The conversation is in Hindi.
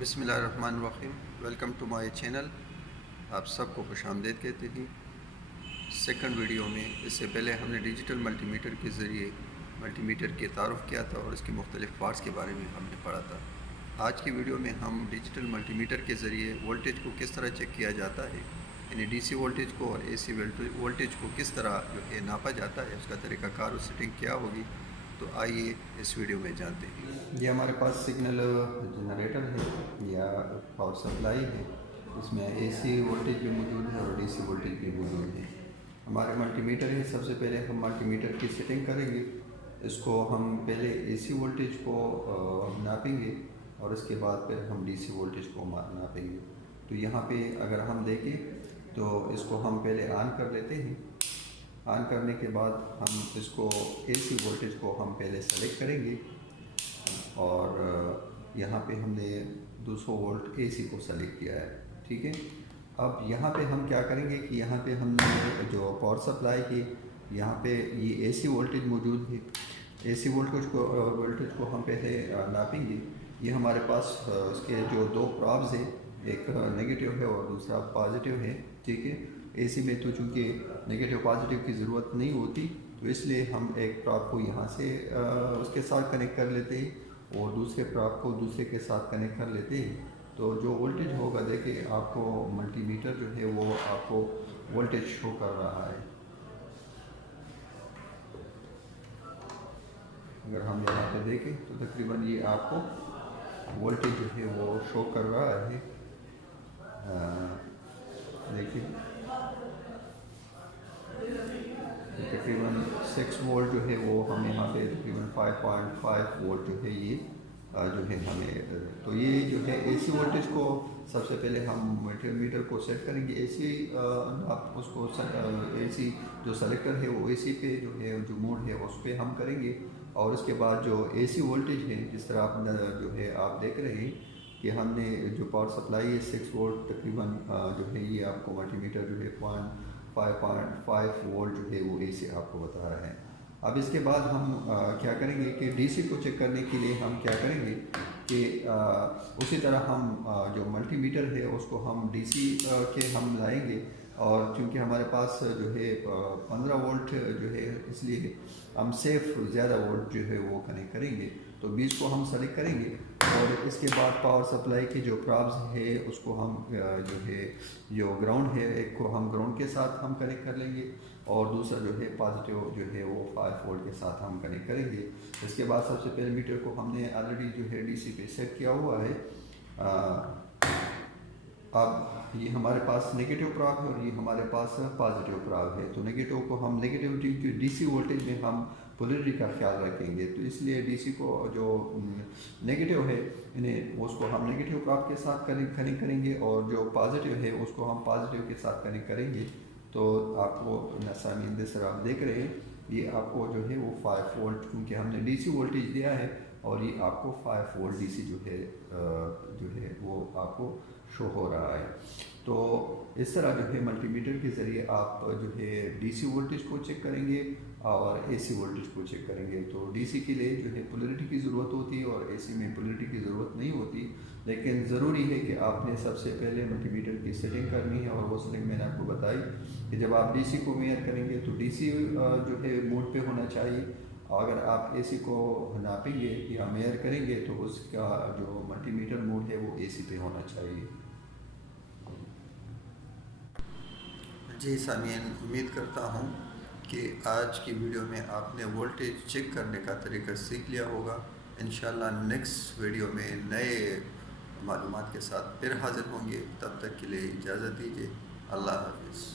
बिस्मिल्लाहिर्रहमानिर्रहीम। Welcome to my channel. आप सबको खुशामदीद कहते हैं। सेकंड वीडियो में इससे पहले हमने डिजिटल मल्टीमीटर के ज़रिए मल्टीमीटर के तारुफ़ किया था और इसके मुख्तलिफ़ पार्ट्स के बारे में हमने पढ़ा था। आज की वीडियो में हम डिजिटल मल्टीमीटर के ज़रिए वोल्टेज को किस तरह चेक किया जाता है, यानी डीसी वोल्टेज को और एसी वोल्टेज को किस तरह जो है नापा जाता है, उसका तरीक़ाकार और सेटिंग क्या होगी। तो आइए इस वीडियो में जानते हैं। ये हमारे पास सिग्नल जनरेटर है या पावर सप्लाई है। इसमें एसी वोल्टेज भी मौजूद है और डीसी वोल्टेज भी मौजूद है। हमारे मल्टीमीटर है। सबसे पहले हम मल्टीमीटर की सेटिंग करेंगे। इसको हम पहले एसी वोल्टेज को नापेंगे और इसके बाद फिर हम डीसी वोल्टेज को नापेंगे। तो यहाँ पे अगर हम देखें तो इसको हम पहले ऑन कर लेते हैं। ऑन करने के बाद हम इसको एसी वोल्टेज को हम पहले सेलेक्ट करेंगे और यहाँ पे हमने 200 वोल्ट एसी को सेलेक्ट किया है। ठीक है। अब यहाँ पे हम क्या करेंगे कि यहाँ पे हमने जो पावर सप्लाई की यहाँ पे ये एसी वोल्टेज मौजूद है। एसी वोल्टेज को हम पहले नापेंगे। ये हमारे पास उसके जो दो प्रॉब्स हैं, एक नेगेटिव है और दूसरा पॉजिटिव है। ठीक है। एसी में तो चूँकि नेगेटिव पॉजिटिव की ज़रूरत नहीं होती, तो इसलिए हम एक प्रॉब को यहाँ से उसके साथ कनेक्ट कर लेते हैं और दूसरे प्रॉब को दूसरे के साथ कनेक्ट कर लेते हैं। तो जो वोल्टेज होगा, देखिए आपको मल्टीमीटर जो है वो आपको वोल्टेज शो कर रहा है। अगर हम यहाँ पे देखें तो तकरीबन ये आपको वोल्टेज जो है वो शो कर रहा है। देखिए तकरीबन 6 वोल्ट जो है वो हम यहाँ पे तकरीबन 5.5 वोल्ट जो है ये जो है हमें। तो ये जो है एसी वोल्टेज को सबसे पहले हम मल्टीमीटर को सेट करेंगे। एसी आप उसको एसी जो सेलेक्टर है वो एसी पे जो है जो मोड है उस पर हम करेंगे और उसके बाद जो एसी वोल्टेज है, जिस तरह आप जो है आप देख रहे हैं कि हमने जो पावर सप्लाई है 6 वोल्ट तकरीबन जो है ये आपको मल्टीमीटर जो है 5.5 वोल्ट जो है वो एसी आपको बता रहा है। अब इसके बाद हम क्या करेंगे कि डीसी को चेक करने के लिए हम क्या करेंगे कि उसी तरह हम जो मल्टीमीटर है उसको हम डीसी के हम लाएंगे और चूँकि हमारे पास जो है 15 वोल्ट जो है, इसलिए हम सेफ ज़्यादा वोल्ट जो है वो कनेक्ट करेंगे। तो 20 को हम सेलेक्ट करेंगे और इसके बाद पावर सप्लाई के जो प्रॉब्स है उसको हम जो है जो ग्राउंड है, एक को हम ग्राउंड के साथ हम कनेक्ट कर लेंगे और दूसरा जो है पॉजिटिव जो है वो 5 वोल्ट के साथ हम कनेक्ट करेंगे। इसके बाद सबसे पहले मीटर को हमने ऑलरेडी जो है डीसी पे सेट किया हुआ है। अब ये हमारे पास नेगेटिव प्रॉब है और ये हमारे पास पॉजिटिव प्रॉब है। तो नेगेटिव को हम नेगेटिविटी की डीसी वोल्टेज में हम पोलरिटी का ख्याल रखेंगे। तो इसलिए डीसी को जो नेगेटिव है इन्हें उसको हम नेगेटिव प्रॉब के साथ कनेक्ट करेंगे और जो पॉजिटिव है उसको हम पॉजिटिव के साथ कनेक्ट करेंगे। तो आपको सामीन जिस आप देख रहे हैं ये आपको जो है वो 5 वोल्ट, क्योंकि हमने डीसी वोल्टेज दिया है और ये आपको 5 वोल्ट डीसी जो है वो आपको शो हो रहा है। तो इस तरह जो है मल्टीमीटर के ज़रिए आप जो है डीसी वोल्टेज को चेक करेंगे और एसी वोल्टेज को चेक करेंगे। तो डीसी के लिए जो है पोलरिटी की ज़रूरत होती है और एसी में पोलरिटी की ज़रूरत नहीं होती, लेकिन ज़रूरी है कि आपने सबसे पहले मल्टीमीटर की सेटिंग करनी है और वो सेटिंग मैंने आपको बताई कि जब आप डीसी को मेयर करेंगे तो डीसी जो है मोड पे होना चाहिए। अगर आप एसी को नापेंगे या मेयर करेंगे तो उसका जो मल्टीमीटर मोड है वो एसी पे होना चाहिए। जी सामीन, उम्मीद करता हूँ कि आज की वीडियो में आपने वोल्टेज चेक करने का तरीका सीख लिया होगा। इंशाल्लाह नेक्स्ट वीडियो में नए मालूमात के साथ फिर हाज़िर होंगे। तब तक के लिए इजाज़त दीजिए। अल्लाह हाफ़िज़।